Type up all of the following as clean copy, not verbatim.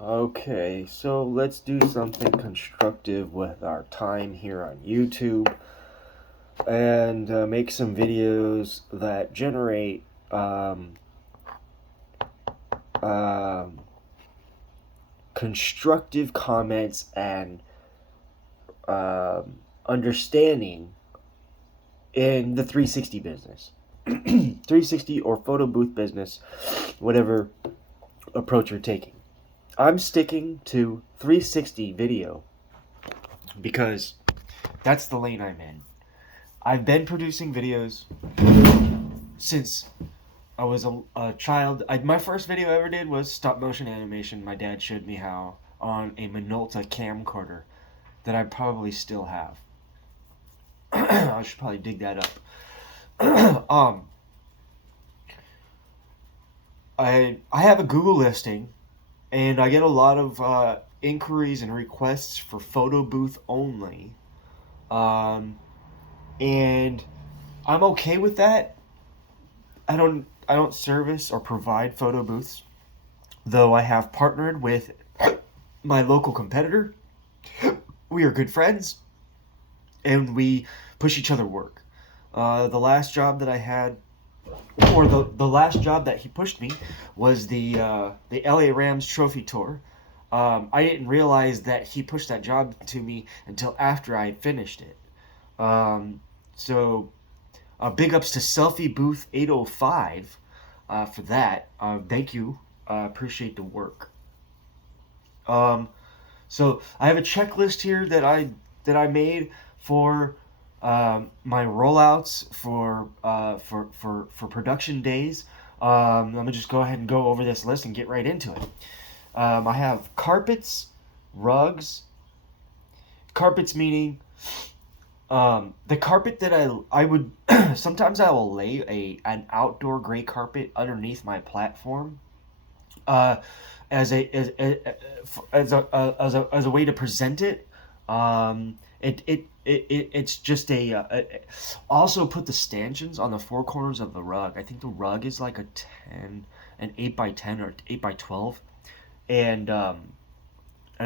Okay, so let's do something constructive with our time here on YouTube and make some videos that generate um, constructive comments and understanding in the 360 business. 360 or photo booth business, whatever approach you're taking. I'm sticking to 360 video because that's the lane I'm in. I've been producing videos since I was a child. My first video I ever did was stop motion animation. My dad showed me how on a Minolta camcorder that I probably still have. I should probably dig that up. I have a Google listing, and I get a lot of inquiries and requests for photo booth only. And I'm okay with that. I don't service or provide photo booths, though I have partnered with my local competitor. We are good friends, and we push each other work. The last job that I had, or the last job that he pushed me, was the LA Rams trophy tour. I didn't realize that he pushed that job to me until after I had finished it. So big ups to Selfie Booth 805 for that. Thank you. Appreciate the work. So I have a checklist here that I made for my rollouts for production days. Let me just go ahead and go over this list and get right into it. I have carpets, rugs. Carpets meaning the carpet that I would sometimes I will lay an outdoor gray carpet underneath my platform as a way to present it. It's just also put the stanchions on the four corners of the rug. I think the rug is like an 8x10 or 8x12, and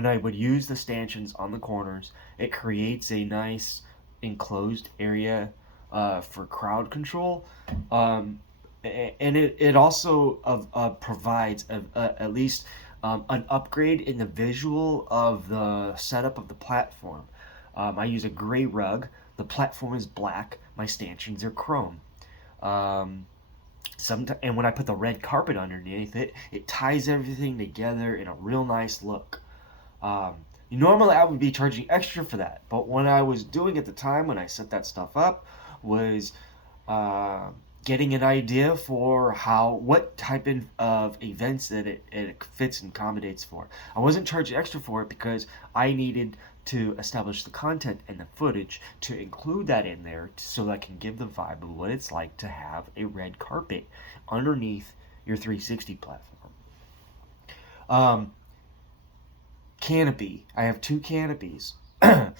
I would use the stanchions on the corners. It creates a nice enclosed area for crowd control, and it also provides at least an upgrade in the visual of the setup of the platform. I use a gray rug. The platform is black. My stanchions are chrome. And when I put the red carpet underneath it, it ties everything together in a real nice look. Normally I would be charging extra for that, but what I was doing at the time when I set that stuff up was getting an idea for what type of events that it fits and accommodates for. I wasn't charging extra for it because I needed to establish the content and the footage to include that in there so that I can give the vibe of what it's like to have a red carpet underneath your 360 platform. Canopy. I have two canopies. A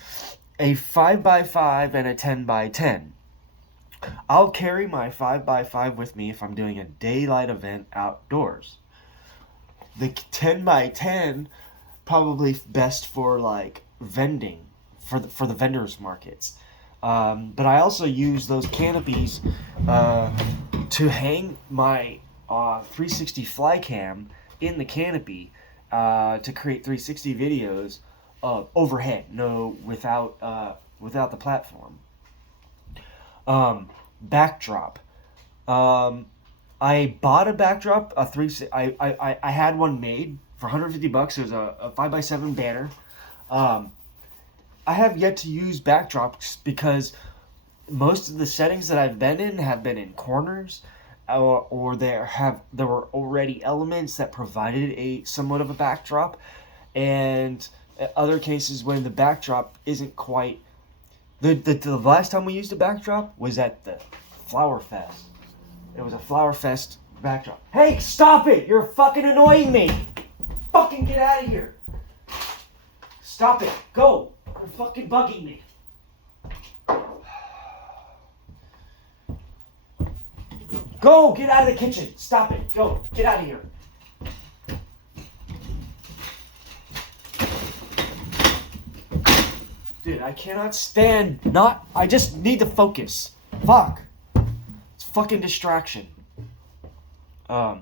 5x5 and a 10x10. I'll carry my 5x5 with me if I'm doing a daylight event outdoors. The 10x10 probably best for like vending, for the vendors markets. But I also use those canopies to hang my 360 fly cam in the canopy to create 360 videos overhead, without the platform. Backdrop. I bought a backdrop. I had one made for $150. It was a 5x7 banner. I have yet to use backdrops because most of the settings that I've been in have been in corners, or there were already elements that provided a somewhat of a backdrop, and other cases when the backdrop isn't quite. The last time we used a backdrop was at the Flower Fest. It was a Flower Fest backdrop. Hey, stop it! You're fucking annoying me! Fucking get out of here! Stop it! Go! You're fucking bugging me. Go! Get out of the kitchen! Stop it! Go! Get out of here! it. I cannot stand I just need to focus. Fuck. It's fucking distraction. I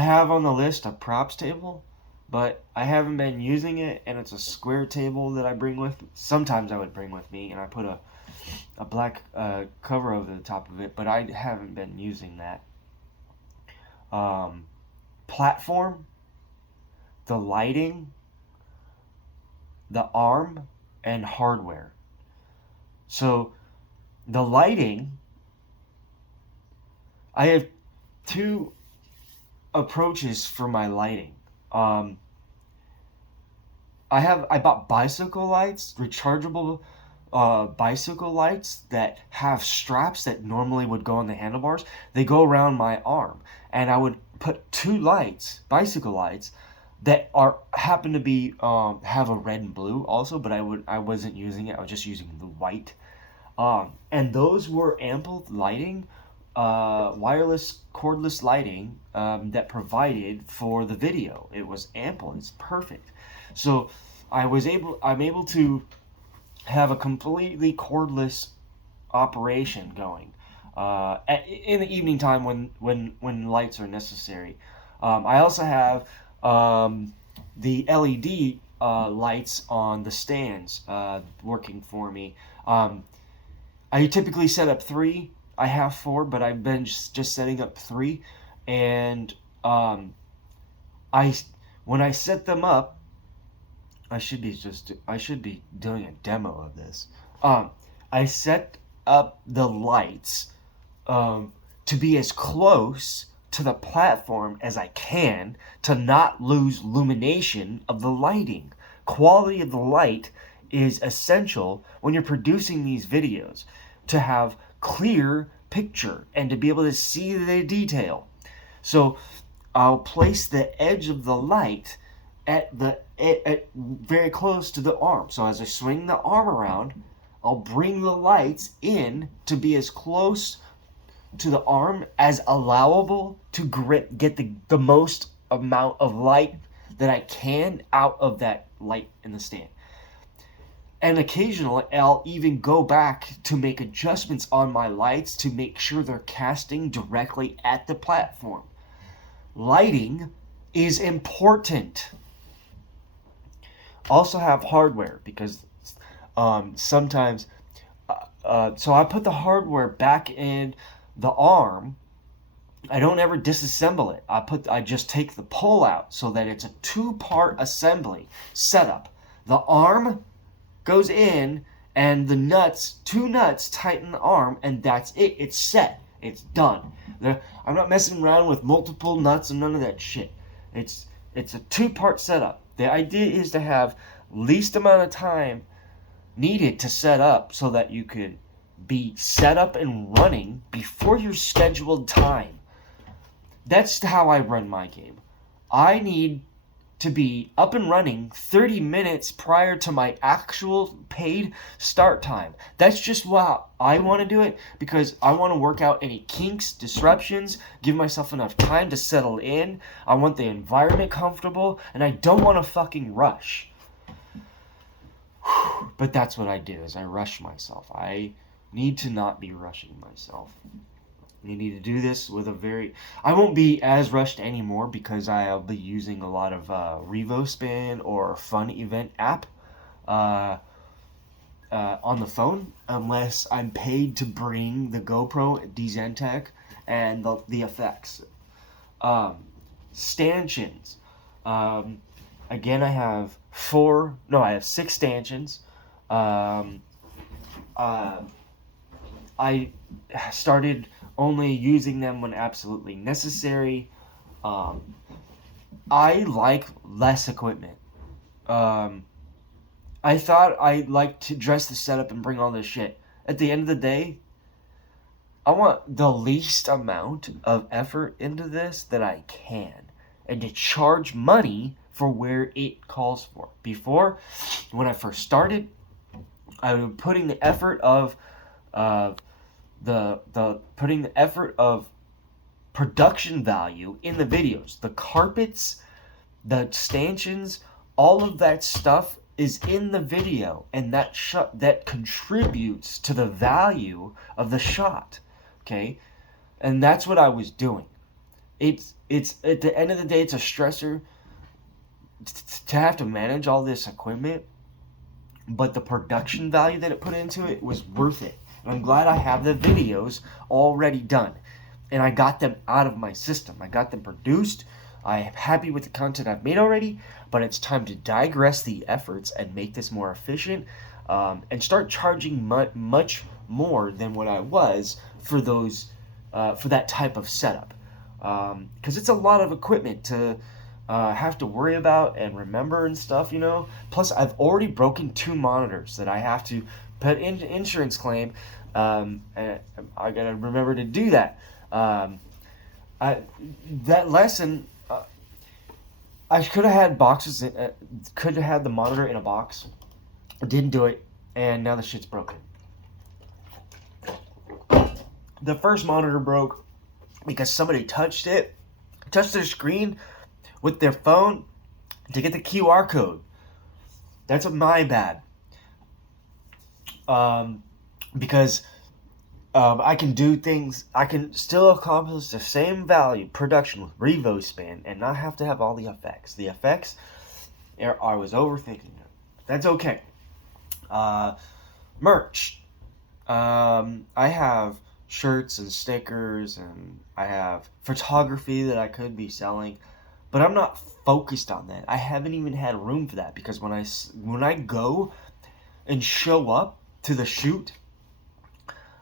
have on the list a props table, but I haven't been using it, and it's a square table that I bring with. Sometimes I would bring with me, and I put a black cover over the top of it, but I haven't been using that. Platform, the lighting, the arm, and hardware. So the lighting, I have two approaches for my lighting. I bought bicycle lights, rechargeable bicycle lights that have straps that normally would go on the handlebars. They go around my arm, and I would put two lights, bicycle lights, that happen to be have a red and blue also, but I wasn't using it. I was just using the white, and those were ample lighting, wireless cordless lighting that provided for the video. It was ample. It's perfect. So I'm able to have a completely cordless operation going in the evening time when lights are necessary. I also have the LED lights on the stands working for me. I typically set up 3. I have 4, but I've been just setting up 3, and when I set them up, I should be doing a demo of this. I set up the lights to be as close to the platform as I can to not lose illumination of the lighting. Quality of the light is essential when you're producing these videos, to have clear picture and to be able to see the detail. So I'll place the edge of the light at very close to the arm. So as I swing the arm around, I'll bring the lights in to be as close to the arm as allowable to get the most amount of light that I can out of that light in the stand. And occasionally I'll even go back to make adjustments on my lights to make sure they're casting directly at the platform. Lighting is important. Also have hardware, because sometimes so I put the hardware back in the arm. I don't ever disassemble it. I just take the pole out so that it's a 2-part assembly setup. The arm goes in, and the 2 nuts tighten the arm, and that's it. It's set. It's done. I'm not messing around with multiple nuts and none of that shit. It's a 2-part setup. The idea is to have least amount of time needed to set up so that you could be set up and running before your scheduled time. That's how I run my game. I need to be up and running 30 minutes prior to my actual paid start time. That's just how I want to do it, because I want to work out any kinks, disruptions, give myself enough time to settle in. I want the environment comfortable, and I don't want to fucking rush. But that's what I do, is I rush myself. I need to not be rushing myself. You need to do this with I won't be as rushed anymore, because I'll be using a lot of RevoSpin or Fun Event app on the phone, unless I'm paid to bring the GoPro, DZentech, and the effects. Stanchions. Again, I have 6 stanchions. I started only using them when absolutely necessary. I like less equipment. I thought I'd like to dress the setup and bring all this shit. At the end of the day, I want the least amount of effort into this that I can, and to charge money for where it calls for. Before, when I first started, I was putting the effort of putting the effort of production value in the videos. The carpets, the stanchions, all of that stuff is in the video, and that contributes to the value of the shot. Okay? And that's what I was doing. It's at the end of the day, it's a stressor to have to manage all this equipment, but the production value that it put into it was worth it. And I'm glad I have the videos already done, and I got them out of my system. I got them produced. I am happy with the content I've made already, but it's time to digress the efforts and make this more efficient, and start charging much more than what I was for those for that type of setup, because it's a lot of equipment to have to worry about and remember and stuff, Plus, I've already broken 2 monitors that I have to put in insurance claim, and I gotta remember to do that. That lesson, I could have had boxes, could have had the monitor in a box. I didn't do it, and now the shit's broken. The first monitor broke because somebody touched their screen with their phone to get the QR code. That's my bad. Because I can do things, I can still accomplish the same value production with RevoSpan and not have to have all the effects. The effects, I was overthinking it. That's okay. Merch. I have shirts and stickers, and I have photography that I could be selling, but I'm not focused on that. I haven't even had room for that, because when I go and show up to the shoot,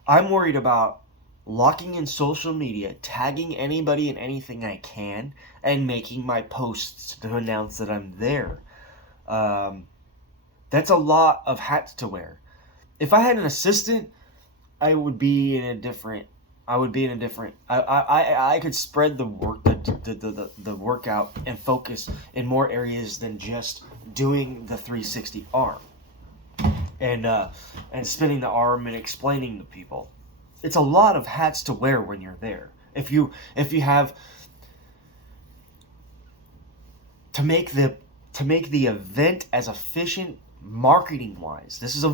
I'm worried about locking in social media, tagging anybody and anything I can, and making my posts to announce that I'm there. That's a lot of hats to wear. If I had an assistant, I could spread the workout and focus in more areas than just doing the 360 arm and spinning the arm and explaining to people. It's a lot of hats to wear when you're there. If you have to make the event as efficient marketing wise, this is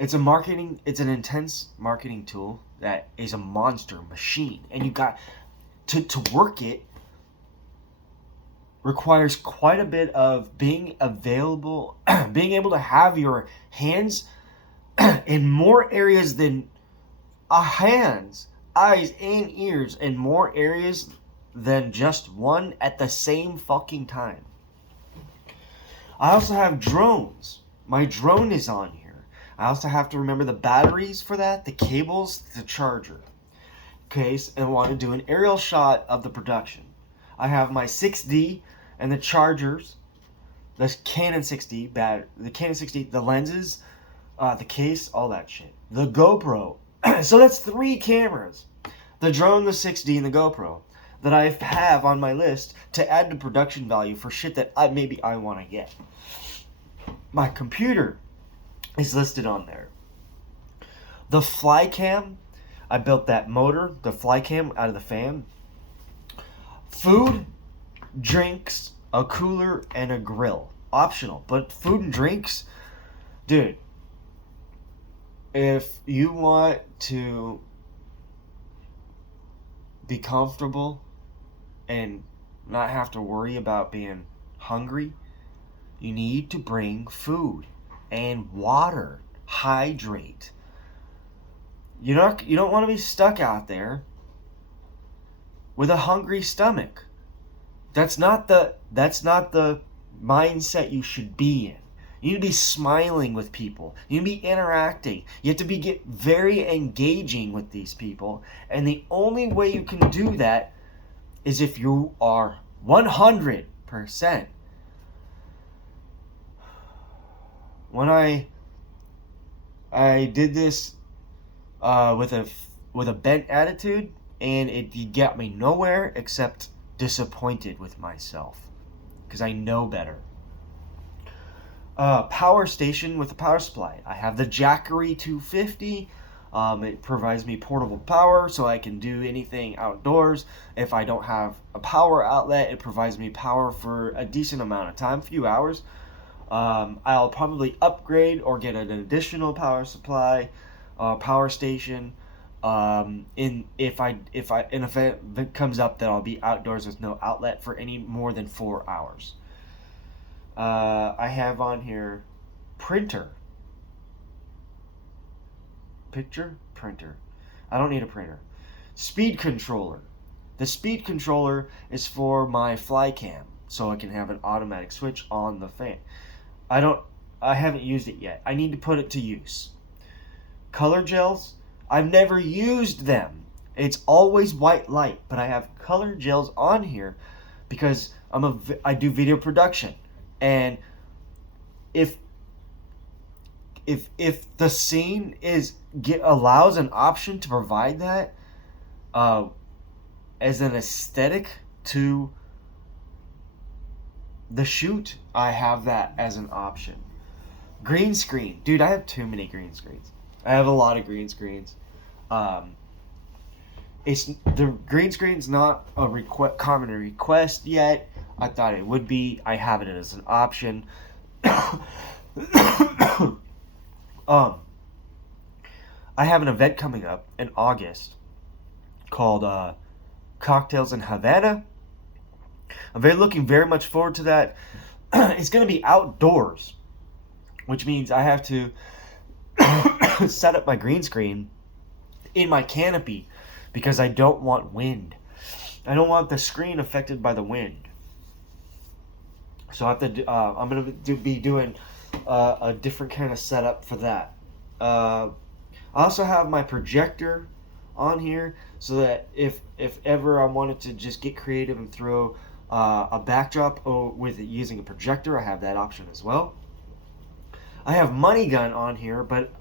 it's an intense marketing tool that is a monster machine, and you got to work it requires quite a bit of being available, being able to have your hands in more areas than hands, eyes, and ears in more areas than just one at the same fucking time. I also have drones. My drone is on here. I also have to remember the batteries for that, the cables, the charger. Okay, and I want to do an aerial shot of the production. I have my 6D and the chargers, the Canon 6D, the lenses, the case, all that shit. The GoPro. So that's 3 cameras. The drone, the 6D, and the GoPro that I have on my list to add to production value for shit that maybe I want to get. My computer is listed on there. The fly cam, I built that motor, the fly cam, out of the fan. Food, drinks, a cooler, and a grill. Optional, but food and drinks, dude, if you want to be comfortable and not have to worry about being hungry, you need to bring food and water. Hydrate. You don't want to be stuck out there with a hungry stomach. That's not the mindset you should be in. You need to be smiling with people. You need to be interacting. You have to get very engaging with these people. And the only way you can do that is if you are 100%. When I did this with a bent attitude, and it got me nowhere except disappointed with myself, because I know better. Power station with a power supply. I have the Jackery 250. It provides me portable power so I can do anything outdoors. If I don't have a power outlet, it provides me power for a decent amount of time, few hours. I'll probably upgrade or get an additional power supply, power station. If an event comes up that I'll be outdoors with no outlet for any more than 4 hours. I have on here printer. Picture printer. I don't need a printer. Speed controller. The speed controller is for my fly cam, so I can have an automatic switch on the fan. I haven't used it yet. I need to put it to use. Color gels. I've never used them. It's always white light, but I have color gels on here because I do video production, and if the scene allows an option to provide that as an aesthetic to the shoot, I have that as an option. Green screen. Dude, I have too many green screens. I have a lot of green screens. The green screen's not a common request yet. I thought it would be. I have it as an option. I have an event coming up in August called Cocktails in Havana. I'm looking very much forward to that. It's going to be outdoors, which means I have to set up my green screen in my canopy because I don't want wind. I don't want the screen affected by the wind. So I have to. I'm going to be doing a different kind of setup for that. I also have my projector on here so that if ever I wanted to just get creative and throw a backdrop with using a projector, I have that option as well. I have money gun on here, but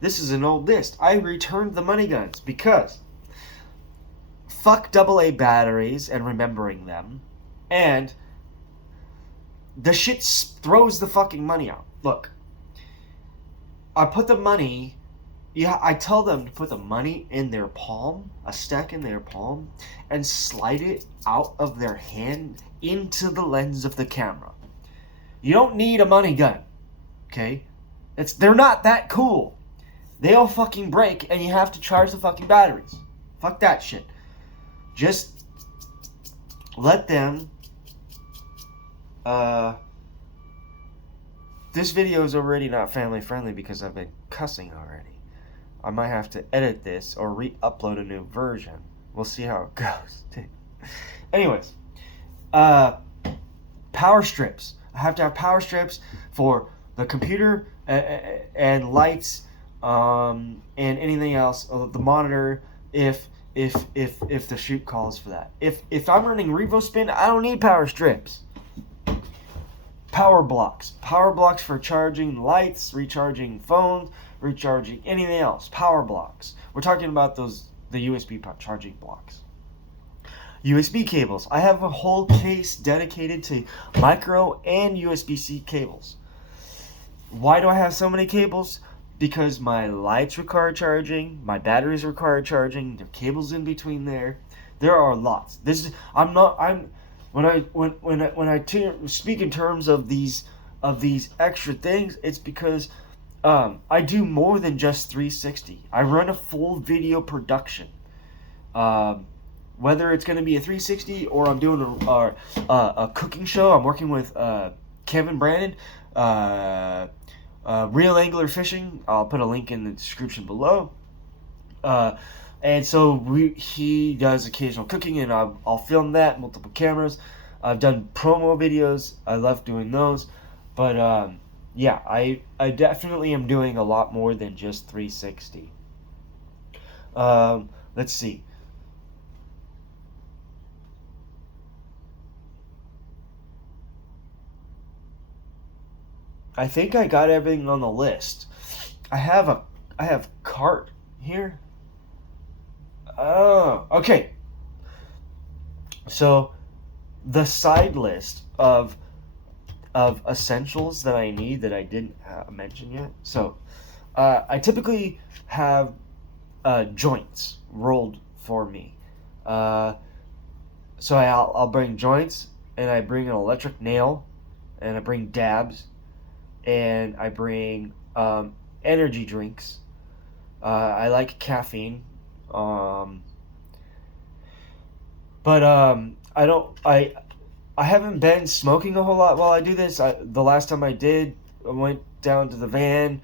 this is an old list. I returned the money guns because fuck AA batteries and remembering them, and the shit throws the fucking money out. Look, I put the money. Yeah, I tell them to put the money in their palm, a stack in their palm, and slide it out of their hand into the lens of the camera. You don't need a money gun, okay? They're not that cool. They'll fucking break, and you have to charge the fucking batteries. Fuck that shit. Just let them. This video is already not family friendly because I've been cussing already. I might have to edit this or re-upload a new version. We'll see how it goes. Anyways, power strips. I have to have power strips for the computer and lights and anything else. The monitor, if the shoot calls for that. If I'm running RevoSpin, I don't need power strips. Power blocks for charging lights, recharging phones, recharging anything else. Power blocks. We're talking about the USB charging blocks. USB cables. I have a whole case dedicated to micro and USB-C cables. Why do I have so many cables? Because my lights require charging, my batteries require charging, there are cables in between there. There are lots. When I speak in terms of these extra things, it's because I do more than just 360. I run a full video production. Whether it's going to be a 360 or I'm doing a cooking show, I'm working with Kevin Brandon, Real Angler Fishing. I'll put a link in the description below. And so he does occasional cooking, and I'll film that, multiple cameras. I've done promo videos. I love doing those. But yeah, I definitely am doing a lot more than just 360. Let's see. I think I got everything on the list. I have cart here. Oh, okay. So the side list of essentials that I need that I didn't mention yet. So I typically have joints rolled for me. So I'll bring joints, and I bring an electric nail, and I bring dabs, and I bring energy drinks. I like caffeine, but I haven't been smoking a whole lot while I do this. The last time I did, I went down to the van.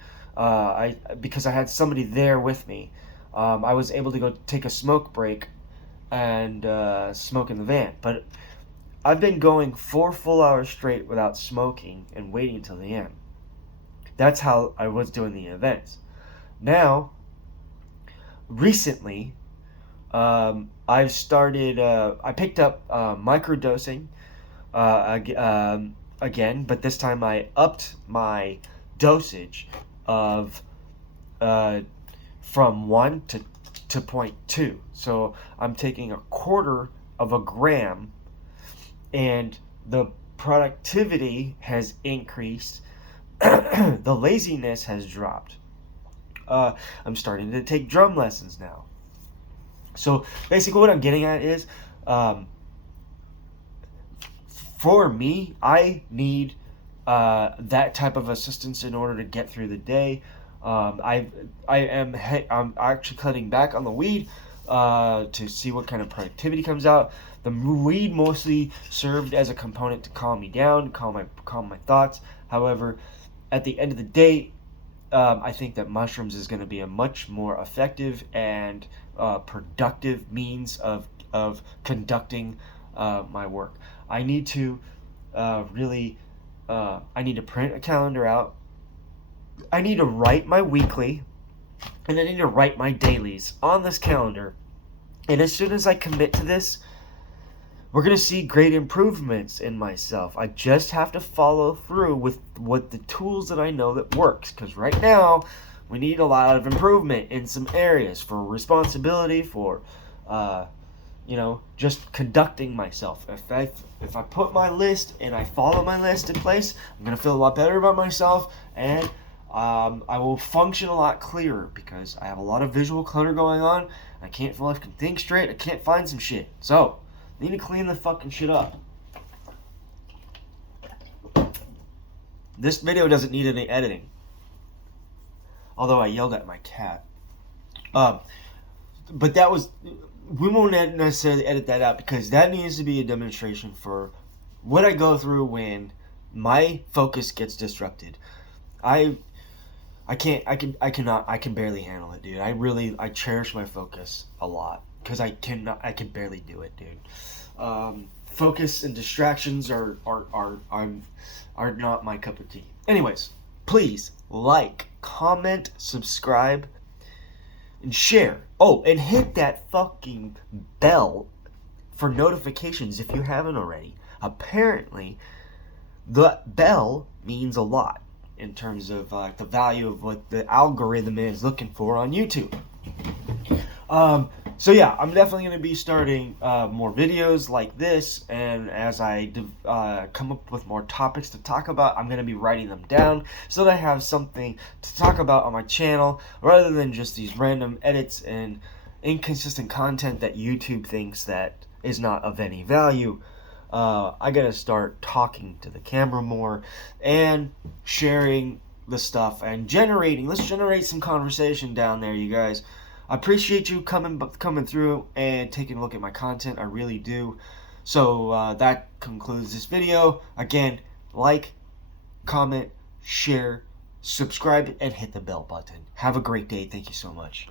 Because I had somebody there with me. I was able to go take a smoke break and smoke in the van. But I've been going 4 full hours straight without smoking and waiting until the end. That's how I was doing the events. Now, recently, I've started. I picked up microdosing again, but this time I upped my dosage of from 1 to 0.2. So I'm taking 1/4 of a gram, and the productivity has increased. The laziness has dropped. I'm starting to take drum lessons now. So basically what I'm getting at is, for me, I need that type of assistance in order to get through the day. I'm actually cutting back on the weed to see what kind of productivity comes out. The weed mostly served as a component to calm me down, calm my thoughts. However, at the end of the day, I think that mushrooms is going to be a much more effective and productive means of conducting my work. I need to I need to print a calendar out. I need to write my weekly, and I need to write my dailies on this calendar. And as soon as I commit to this, we're going to see great improvements in myself. I just have to follow through with what the tools that I know that works. Because right now, we need a lot of improvement in some areas for responsibility, for, just conducting myself. If I put my list and I follow my list in place, I'm going to feel a lot better about myself, and I will function a lot clearer because I have a lot of visual clutter going on. I can't feel like I can think straight. I can't find some shit. So, I need to clean the fucking shit up. This video doesn't need any editing. Although I yelled at my cat. But that was... We won't necessarily edit that out because that needs to be a demonstration for what I go through when my focus gets disrupted. I can barely handle it, dude. I cherish my focus a lot because I can barely do it, dude. Focus and distractions are not my cup of tea. Anyways, please like, comment, subscribe, and share. Oh, and hit that fucking bell for notifications if you haven't already. Apparently, the bell means a lot in terms of the value of what the algorithm is looking for on YouTube. So yeah, I'm definitely going to be starting more videos like this, and as I come up with more topics to talk about, I'm going to be writing them down so that I have something to talk about on my channel, rather than just these random edits and inconsistent content that YouTube thinks that is not of any value. I got to start talking to the camera more and sharing the stuff and let's generate some conversation down there, you guys. I appreciate you coming through and taking a look at my content. I really do. So that concludes this video. Again, like, comment, share, subscribe, and hit the bell button. Have a great day. Thank you so much.